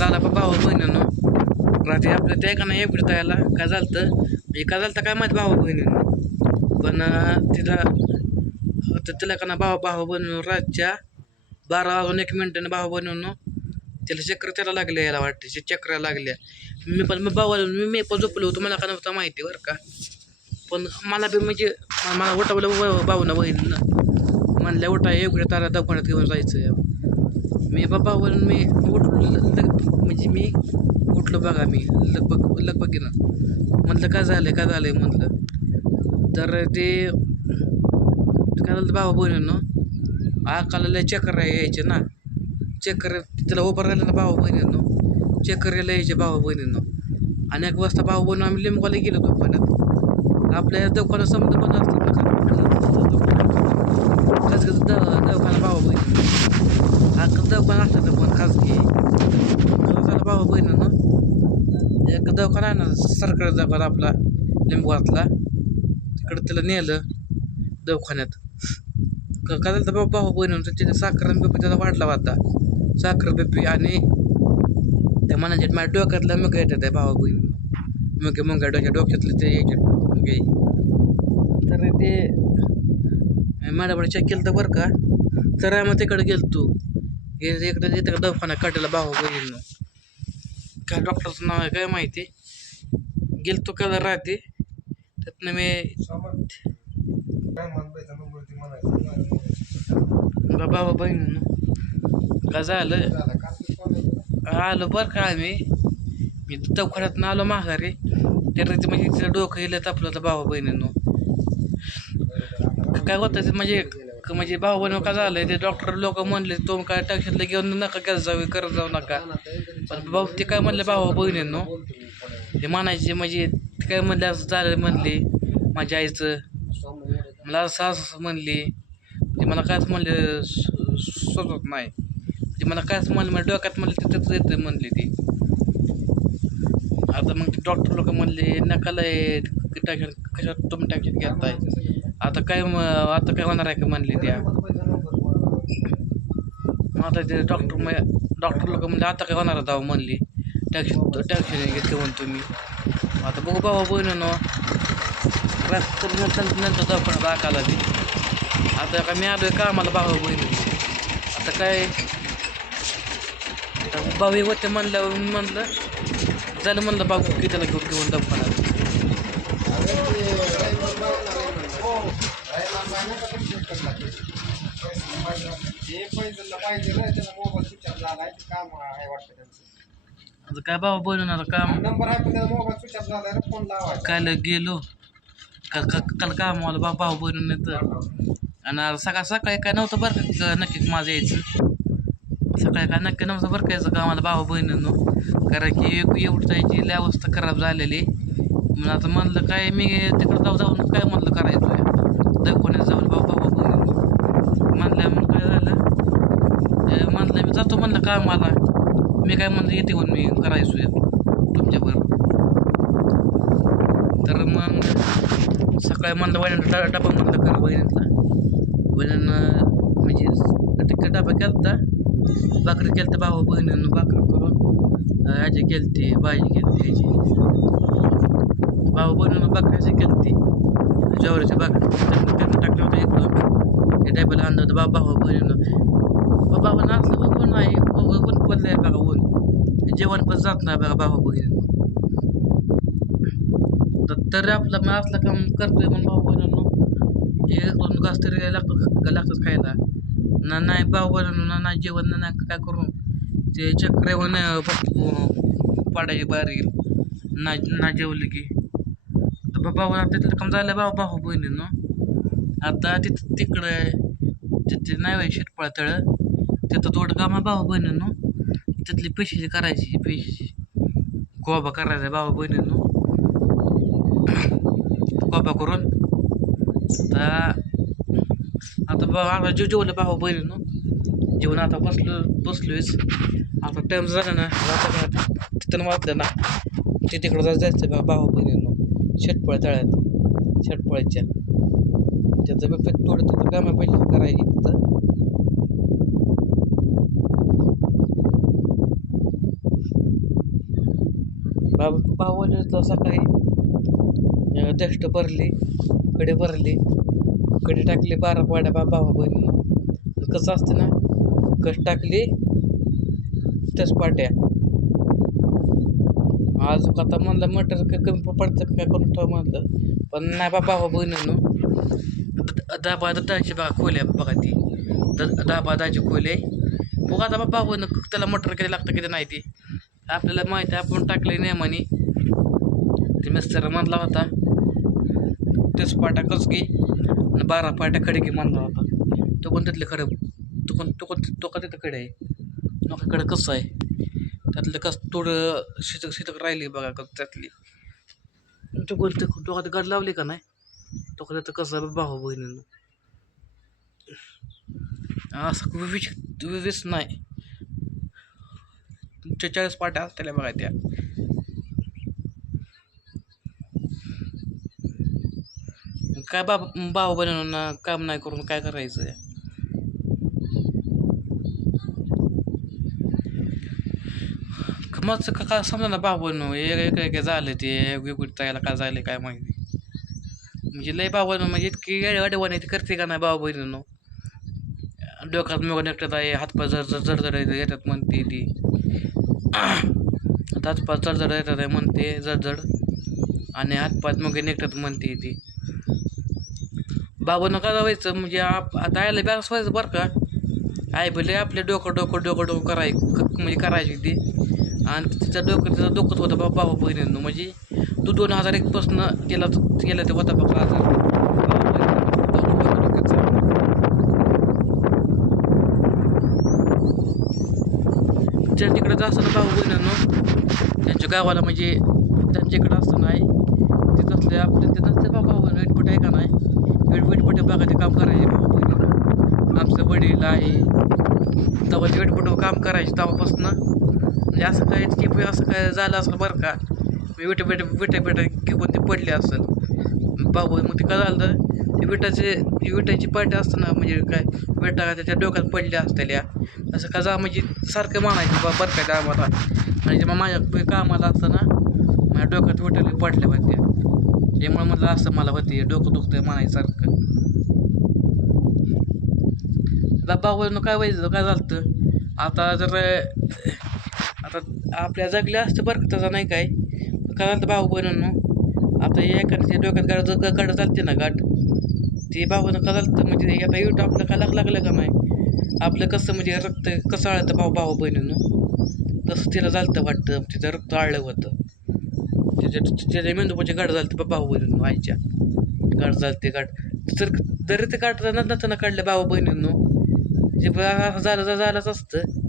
झाला पण भाऊ हो, बहिणीनं. रात्री आपल्या त्या का नाही एवढं तयाला काय झालं म्हणजे काय झालं काय माहीत भाऊ बहिणीनं. पण तिला तर तिला का ना भाऊ भाऊ बनवून रातच्या बारा वाजून एक मिनटानं भाऊ बनवून त्याला चक्र त्याला लागले याला वाटते चक्र लागल्या. मी पण मी भाऊ मी मी पण झोपलो होतो मला का नव्हतं माहिती बरं का. पण मला बी म्हणजे मला उठवलं भाऊनं बहिणीनं. म्हणल्या उठा एवढ्या तारा दफण्यात घेऊन जायचं. मी बाबा वरून मी उठलो लग म्हणजे मी उठलो बघा मी लगबग लगबगीनं म्हटलं काय झालं काय झालं म्हटलं तर ते काय झालं बाबा बहिणीनं आकाला लय चक्कर यायचे ना चक्कर त्याला उभं राहिलं ना भाऊ बहिणीनं चक्कर यायला यायचे भावा बहिणीनं आणि एक वाजता भाऊ बहिणी आम्ही लिंबवाला गेलो दुकानात आपल्या दुकानात समजा बंद असतात ना खाजगी दवाखाना बहिणी हा दवाखाना असतात पण खाजगी झाला भावा बहिणीनं एक दवाखाना आहे ना सरकारी दवाखाना आपला लिंबवातला तिकडं त्याला नेलं दवाखान्यात क- काय झालं तर भाऊ भाऊ बहिणीनं त्याच्या साखर बिपी त्याला वाढला होता साखर बिपी आणि त्या मनाच्या माझ्या डोक्यातला मग येतात त्या भावा बहिणी मग मग डोक्या डोक्यातले ते यायचे मग तर ते मॅडम चेक केलं तर बरं का तर आम्ही तिकडे गेलो तू हे इकडे तिकडे दवाखाना काढला भावा बहिणीनं. काय डॉक्टरचं नाव आहे काय माहिती? गेलतो कदा राहते त्यातनं मी बाबा बहिणीनं. का झालं? आलो बरं का आम्ही? मी दवाखान्यात आलो माघारी. तर ते म्हणजे तिचं डोकं गेलं तापलं होतं भावा बहिणीनं. काय होतं ते म्हणजे क- म्हणजे भाऊ बहिणी काय झालं ते डॉक्टर लोक म्हणले तो काय टॅक्शनला घेऊन नका घ्यायला जाऊ करत जाऊ नका. पण भाऊ ते काय म्हणले भाऊ बहिणींनो ते म्हणायचे म्हणजे ते काय म्हणले असं झालं म्हणले माझ्या आईचं. मला असं असं म्हणली. ते मला कायच म्हणले सोचत नाही. ते मला कायच म्हणलं मला डोक्यात म्हणले तिथंच येतं म्हणले ते. आता मग ते डॉक्टर लोक म्हणले नकाला टाकशन कशात तुम्ही टाक्यात घेताय? आता काय आता काय होणार आहे का म्हणले त्या? मग आता ते डॉक्टर मग डॉक्टर लोक म्हणले आता काय होणार आहे म्हणली. टॅक्शन टॅक्सीने घेतली म्हणतो मी. आता बघू बाबा बहिण रात्र नंतर नंतर दवाखाना दाखवला ते आता का मी आलोय का आम्हाला बाबा बहिण आता काय? आता भाऊ होते म्हणल्यावर म्हणलं झालं म्हणलं बाबू की त्याला घेऊन घेऊन दवाखान्यात आता काय बाबा बनवणार काम? नंबर आहे पण त्याचा मोबाईल स्विच ऑफ झाला फोन लावायचा. काल गेलो. का का काल काम मला बा भाऊ बनवून येतं आणि आज सकाळ सकाळी काय नव्हतं बरं का नक्की माझं यायचं. सकाळी काय नक्की नव्हतं बरं का यायचं का मला भाऊ बहिणीनं. कारण की एक एवढी जायची लय अवस्था खराब झालेली. म्हणून आता म्हणलं काय मी तिकडं जाऊ जाऊन काय म्हणलं करायचं? दवाखान्यात जाऊन बहिणीनं म्हणलं मग काय झालं? अं, म्हणलं मी जातो म्हणलं कामाला मी काय म्हणलं येते म्हणून मी करायचो तुमच्यावर तर मग सकाळी म्हणलं वहिनी डबा म्हणलं करा वहिनीला वहिनीनं म्हणजे तिकडे डबा होता भाकरी केलं तर भाऊ बहिणीनं भाकरी करून. आजी केलती भाजी केलती ह्याची भाऊ बहिणीनं भाकरीची केलती. ज्वारीची भाकरी. त्यांना त्यांना टाकलं होतं एक दोन. ते डब्याला आणलं होतं बाबा भाऊ बहिणीनं बाबा नाचलं बघ पण नाही ऊन पडलंय बघा ऊन जेवण पण जात नाही बघा भाऊ बहिणीनं तर तरी आपलं मग असलं काम करतोय म्हणून भाऊ बहिणींनो एक दोन घास तरी लागतो लागतात खायला ना नाही भाऊ बहिणींनो ना नाही जेवण ना नाही काय करून ते चक्र येऊन पाडायची बारी ना ना जेवलं की तर बाबा आता तिथलं काम झालं भाऊ भाऊ बहिणीनं आता तिथं तिकडं तिथे नाही व्हाय शेटपाळ तळं तिथं थोडं काम भाऊ बहिणीनं तिथली पेशीची करायची पेशीची गोबा करायचा भाऊ बहिणीनं. गोबा करून. आता आता बाबा आता जेव जेवलं भाऊ बहिणीनं. जेवण आता बसलो बसलोच आता टाईम झाला ना तिथं वाचलं ना ते तिकडं जायचं बा भाऊ बहिणीनं. शेटपळ तळ्यात शेटपळच्या त्याचं बी थोडं तिथं कामा पहिले करायची तिथं. भाऊ भाऊ सकाळी. अं, दष्ट भरली कडे भरली. कडे टाकली बारा पाड्या बा भावा बहिणीनं. कसं असतं ना कस टाकली त्याच पाट्या. आजूक आता म्हणलं मटर कमी पडतं काय करून ठेव म्हणलं. पण नाही बा भावा बहिणीनं. दहा बा दहाची बघा खोल्या बघा ती द- दहा बा दहाची आहे बघा आता बाबा बहिणं त्याला मटर किती लागतं किती नाही ती आपल्याला माहिती आहे आपण टाकलं नियमाने ते मिस्तर म्हणला होता तेच पाटा कसकी आणि बारा पाट्या खडकी म्हणला होता तो कोण तिथले खडं तो कोण तो कोण तो का तिथं कडे आहे नोकाकडे कसं आहे त्यातलं कस थोडं शितक शितक राहिली बघा त्यातली तो कोणते तो का गड लावली का नाही तो का तिथं कसं भाऊ बहिणीनं असं विविच विवीच नाही तुमच्या चाळीस पाट्या असलेल्या बघा त्या काय बाबा भाऊ बनवून काम नाही करून काय करायचं मग का काय समजा ना भाऊ बनव एक एक झालं ते वेगवेगळी तयाला काय झालं काय माहिती म्हणजे लय भाऊ म्हणजे इतकी अडवाणी ती करते का नाही बाबा बहिणीनो डोक्यात मग निघतात आहे हातपाय जड जड येतात म्हणते ती. हातपाय जडजड येतात आहे म्हणते जडजड आणि हातपाय मग निघतात म्हणते ती. बाबांना काय व्हायचं म्हणजे आप आता आयला बॅग व्हायचं बरं का. आई भले आपले डोकं डोकं डोकं डोकं कराय म्हणजे करायची ती. आणि तिचं डोकं तिचं डोकंच होतं बाबा बाबा म्हणजे तो दोन हजार एकपासून गेला गेला ते होता बघा आजार बाबा बहिणीनं जास्त भाऊ त्यांच्या गावाला म्हणजे त्यांच्याकडे असतं नाही. तिथं असले आपले तिथं असले बाबा बहिण आहे का नाही? वेट विटपट बघा ते काम करायचे बाबा आमचं वडील आहे. तेव्हा ते काम करायचे तेव्हापासून. म्हणजे असं काय की असं काय झालं असलं बरं का? विटे विट विट विटा की घेऊन ते पडले असेल बाबू मग ते काय झालं? ते विटाचे विटाची पाटी असतं ना म्हणजे काय विटा त्याच्या डोक्यात पडल्या असलेल्या असं का जा म्हणजे सारखं म्हणायचं बा बरं काय आम्हाला म्हणजे मग माझ्या कामाला असतं ना माझ्या डोक्यात विटाला पडल्या होत्या. त्यामुळे म्हटलं असं मला होते डोकं दुखतंय म्हणायसारखं बाबावरनं काय व्हायचं काय झालं आता जर आता आपल्या जगल्या असतं बरं तसं नाही काय? काय तर भाऊ बहिणीनं आता एखाद्याच्या डोक्यात गाड ग- गाड चालते ना गाठ ते भावानं म्हणजे का म्हणजे आता युट्यूब आपलं काय लाग लागलं का नाही आपलं कसं म्हणजे रक्त कसं आळतं भाऊ भाऊ बहिणीनं तसं तिला झालं वाटतं. तिचं रक्त आळलं होतं. त्याच्या त्याच्या मेंदूपाची गाठ झाली भाऊ बहिणीनं आईच्या. गाठ झालते गाठ तर दर ते गाठ नसताना काढलं भाऊ बहिणीनं जे झालं झालंच असतं.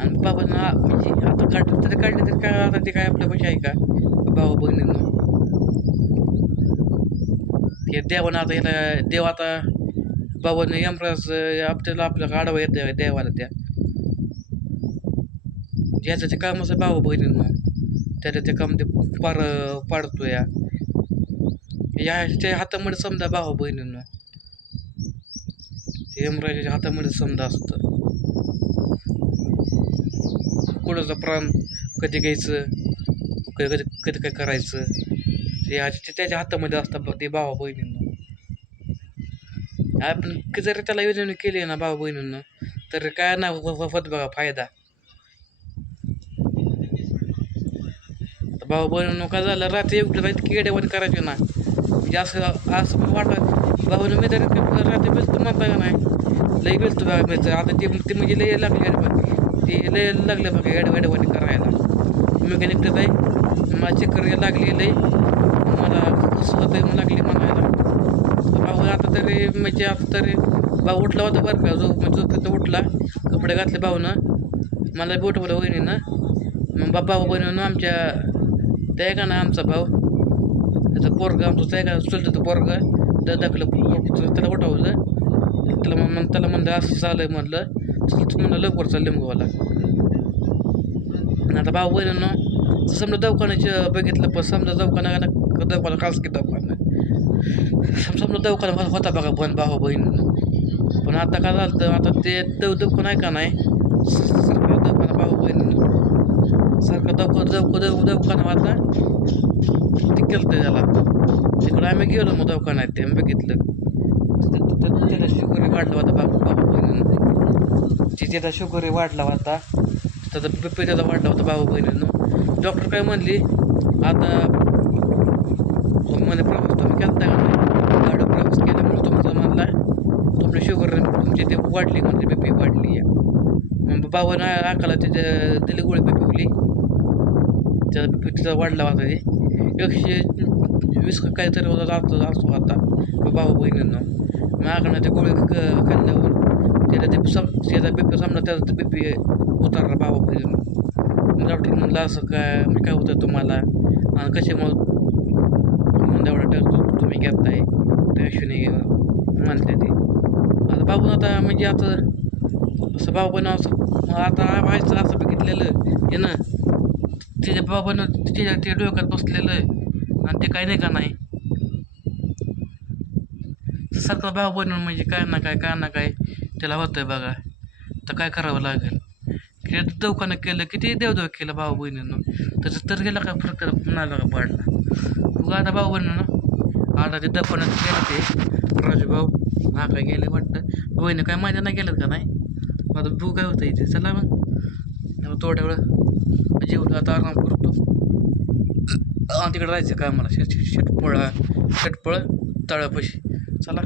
आणि बाबांना म्हणजे आता काढलं तरी काढले तर काय आता ते काय आपल्या पैसे आहे का? भाऊ बहिणीनं. हे देवानं आता याला देव आता बाबानं यमराज आपल्याला आपल्याला आडवा येत देवाला त्या? ज्याचं ते काम असं भाऊ बहिणीनं. त्याला ते काम ते पार पाडतो या याच्या हातामध्ये समजा भाऊ बहिणीनं. ते यमराजाच्या हातामध्ये समजा असतं. कोणाचा प्राण कधी घ्यायचं कधी कधी कधी काय करायचं? ते ह्याच्या- ते त्याच्या हातामध्ये असतं ते भावा बहिणींना. आपण जर जरी त्याला योजना केली ना भावा बहिणींना तर काय नाही होत बघा फायदा. भाऊ बहिणीनं काय झालं? रात्री एवढं किडे येडेवाणी करायचे ना. म्हणजे असं असं पण वाटत भाऊनं मी तरी रात्री बेलतो म्हणता का नाही? लई बेलतो बघा मी तर आता ते म्हणजे लई लागली येडे- ते लय लागलं बघा येड करायला. मी काय निघत आहे माझी चक्कर लागली लई मला कसं होतं लागली म्हणायला. भाऊ आता तरी म्हणजे आता तरी भाऊ उठला होता बरं का जो म्हणजे तिथं उठला कपडे घातले भाऊनं. मला बी उठवलं वहिनीनं. मग बाबा बहिणीनं आमच्या त्या का ना आमचा भाऊ? त्याचा पोरग आमचं त्या का चुलतं तो पोरग दाखलं त्याला उठवलं. त्याला मग त्याला म्हणलं असं चालू म्हणलं. चल म्हणलं लवकर चाल लिंबगावाला आता भाऊ बहिणीनं समजा दवाखान्याचं बघितलं पण समजा दवाखाना दवाखाना कालच की दवाखाना सम- समजा दवाखाना होता बघा बंद भाऊ बहीण पण आता काय झालं आता ते दव दवाखाना आहे का नाही? सरकारी दवाखाना भाऊ बहिणीनं. सारखं दवखर दवखर दव दवाखाना होता ते केलं त्याला. तिकडं आम्ही गेलो मग दवाखान्यात ते बघितलं. त्याला शुगर वाढलं होता बाबा बाबा बहिणीनं. त्याचा शुगर वाढला होता त्याचा बी पी त्याचा वाढला होता भाऊ बहिणीनं डॉक्टर काय म्हणली आता म्हणे प्रवास तुम्ही केला का नाही? प्रवास केल्यामुळे तुमचं म्हणला तुमची शुगर तुमची ते वाढली म्हणजे बी पी वाढली आहे. मग बाबानं आकाला त्याच्या दिली गोळी बी पिवली. त्याचा बी पी तिचा वाढला होता ते. एकशे वीस काहीतरी होता जातो असतो आता बाबा बहिणींना. मग आकानं ते गोळी क- खाल्ल्यावर त्याला ते सम त्याचा बी समजा त्याचा ते पी उतारला बाबा पहिले. डॉक्टर म्हणलं असं काय मी काय होतं तुम्हाला आणि कसे मग? एवढा टेस्ट तुम्ही घेताय टेन्शन म्हणते ते. आता बाबून आता म्हणजे आता असं बाबानं असं आता व्हायचं असं बघितलेलं ते ना त्याच्या बाबानं त्याच्या ते डोक्यात बसलेलं आणि ते काय नाही का नाही? सारखं भाऊ बनवून म्हणजे काय ना काय काय ना काय. त्याला होतं आहे बघा. तर काय करावं लागेल? किती दवाखानं केलं किती देवदेव केलं भाऊ बहिणीनं? त्याचं तर गेला काय फरक म्हणाला का पडला? तू आता भाऊ बहिणीनं आता ते दवाखान्यात गेलं ते. राजूभाऊ हा काय गेले वाटतं. बहिणी काय माझ्या नाही गेलं का नाही? आता भू काय होतं इथे. चला मग. थोड्या वेळ जेवलं आता आराम करतो. तिकडे राहायचं का मला शेट शेटपळ शेटपळ तळापाशी. चला.